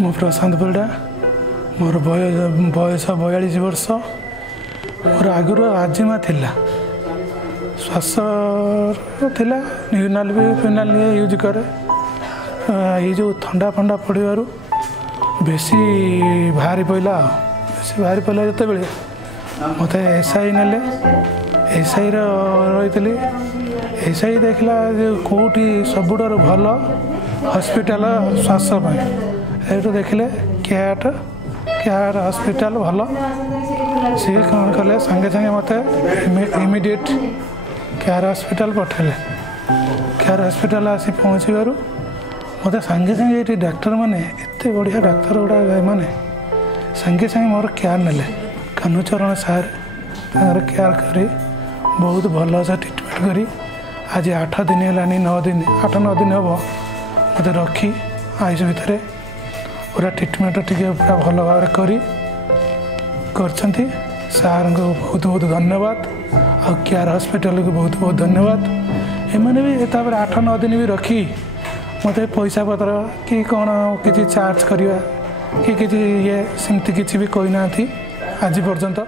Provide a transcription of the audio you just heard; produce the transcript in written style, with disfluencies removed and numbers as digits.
मु प्रशांत परिड़ा मोर बयस 42 वर्ष मोर आगुरी आजिमा थिला श्वास थिला यूनाल भी फिनाल यूज करे ये जो ठंडा फंडा पड़ू बेसी भारी पड़ा जिते बड़े मत एसआई ने एसआई रही एसआई देखला कौटी सबुठार भल हॉस्पिटल श्वास ये देखले केयर हॉस्पिटल भल सी कौन कले संगे संगे मत इमिडिएट केयर हॉस्पिटल पठेले केयर हॉस्पिटल आसी पहुँचू मत संगे संगे ये डाक्टर मैंने एत बढ़िया डाक्तर गुड़ा मैंने संगे संगे मोर केयर ने कानुचरण सार केयर करी बहुत भल से ट्रिटमेंट करी आज 8 दिन है 9 दिन 8-9 दिन हम मत रखी आईस भितर पूरा ट्रिटमेंट टी पूरा भल भाव कर सार को बहुत बहुत धन्यवाद आ केयर हॉस्पिटल को बहुत बहुत धन्यवाद एमाने भी 8-9 दिन भी रखी मत पैसा पत्र कि कौन किसी चार्ज करवा कि ये सेमती किसी भी कही ना आज पर्यंत।